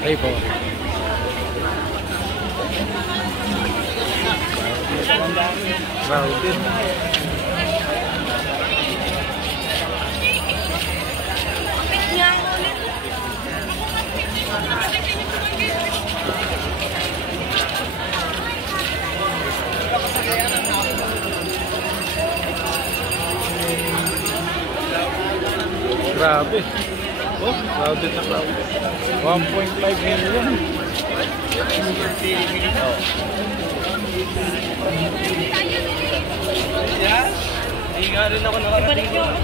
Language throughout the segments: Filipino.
Ay po. Crowded. Grabe. Oh, crowded na crowded. 1.5 million. Yeah? Hindi nga rin ako nakarating doon.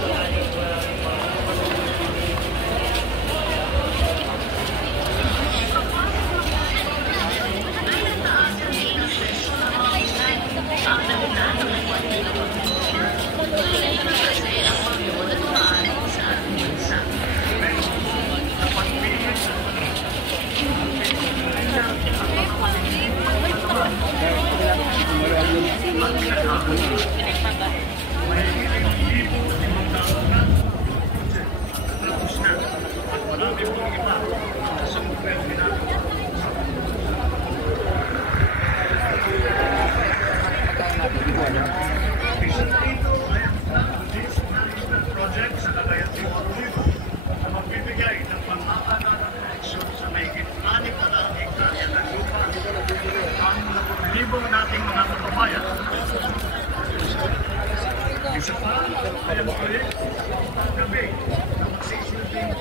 Nating mga kababayan. Isa pa, ay ang proyekto gabi ng magsisilbing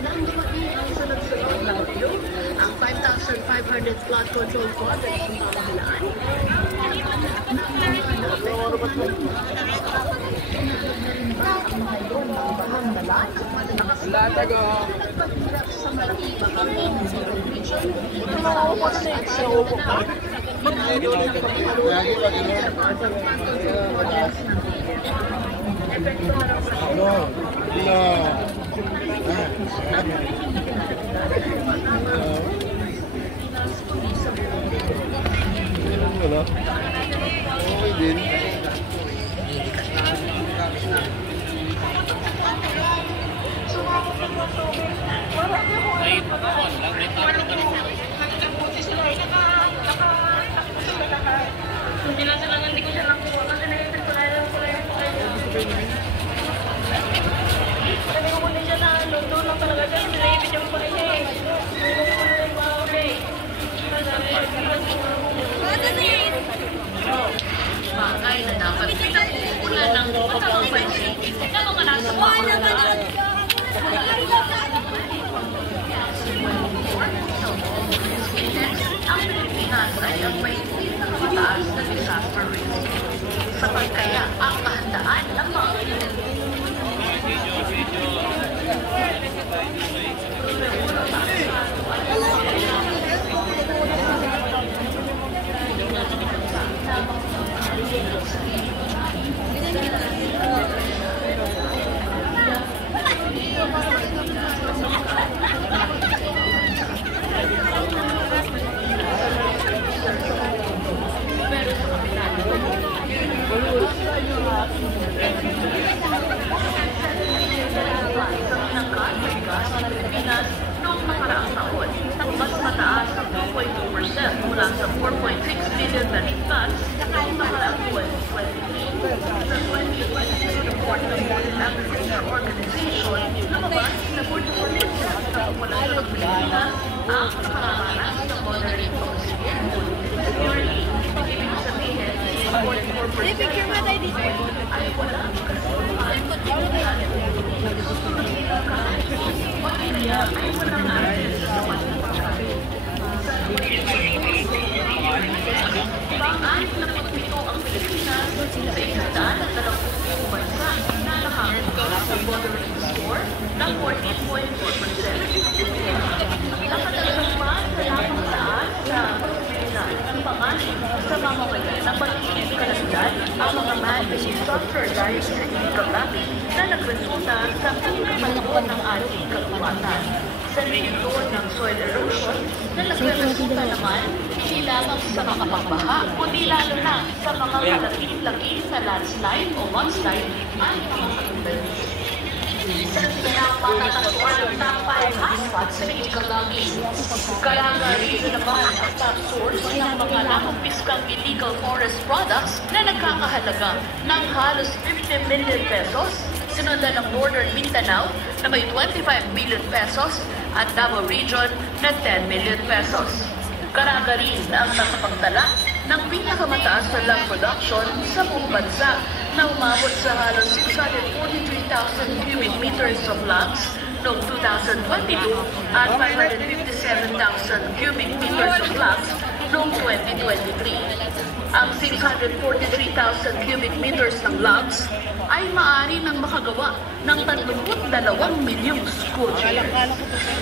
nang dumating ang sunod-sunod na bagyo, ang 5,500 flood control project ng pamahalaan Wala. Okay din. Hindi lang sila, hindi ko siya nakuha kasi nahitin ko na lang ko lang kasi ko muna siya na doon lang talaga siya, nahitin yung kulay niya eh. Bagay na dapat pinag-uulan ng matamang pansin na mga nasa pamahalaan. Ang Pilipinas ay ang may pinakamataas na disaster risk. Sapagkaya ang kahandaan ng mga noong nakaraang taon at mas mataas ang 2.2% mula sa 4.6 million metric tons noong nakaraang 2023. Sa 2022 report ng World Agriculture Organization, lumabas na 44% ng populasyon ng Pilipinas ang nakaranas ng moderate to severe food insecurity. Ibig sabihin, 44% ay walang kasuhan kaya ay walang access sa pagkakas. Pang-anim na pagpito ang Pilipinas sa isandaan at 20 bansa na nakakuha sa moderate score ng 14.4%. Nakadalagang pa sa napakataas sa pagpilinan ng pangalim sa mamamayan ng pagiging kalandan ang mga man-made software dahil sa ikagapit na nagresulta sa pinakamalakot ng ating kagubatan. Sa reaksyon ng soil erosion na nagresulta naman hindi lamang sa mga pagbaha, kundi lalo na sa mga malaki-laki sa landslide o mudslide ay mga katulad. Sa pinapatatakuan ng lapat sa illegal logging. Kalahari naman ang top source ng mga nakumpiskang illegal forest products na nagkakahalaga ng halos 50 million pesos, sinundan ng Northern Mindanao na may 25 million pesos at Davao Region na 10 million pesos. Caraga rin ang nakapagtala ng pinakamataas na log production sa buong bansa na umabot sa halos 643,000 cubic meters of logs noong 2022 at 557,000 cubic meters of logs noong 2023. Ang 643,000 cubic meters ng logs ay maaari nang makagawa ng 32 milyong school years.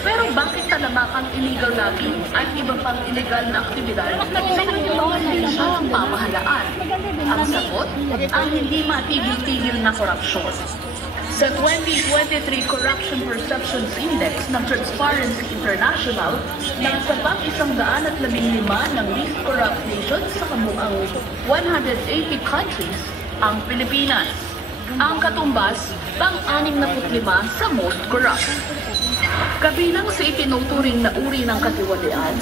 Pero bakit talamakang illegal logging at iba pang illegal na aktibidad sa mga ng pamahalaan? Ang sagot, ang hindi matigil-tigil na korupsyon. Sa 2023 Corruption Perceptions Index ng Transparency International, nasa pang 115 ng least corrupt nations sa kabuang 180 countries ang Pilipinas. Ang katumbas, pang-65 sa most corrupt. Kabilang sa itinuturing na uri ng katiwalian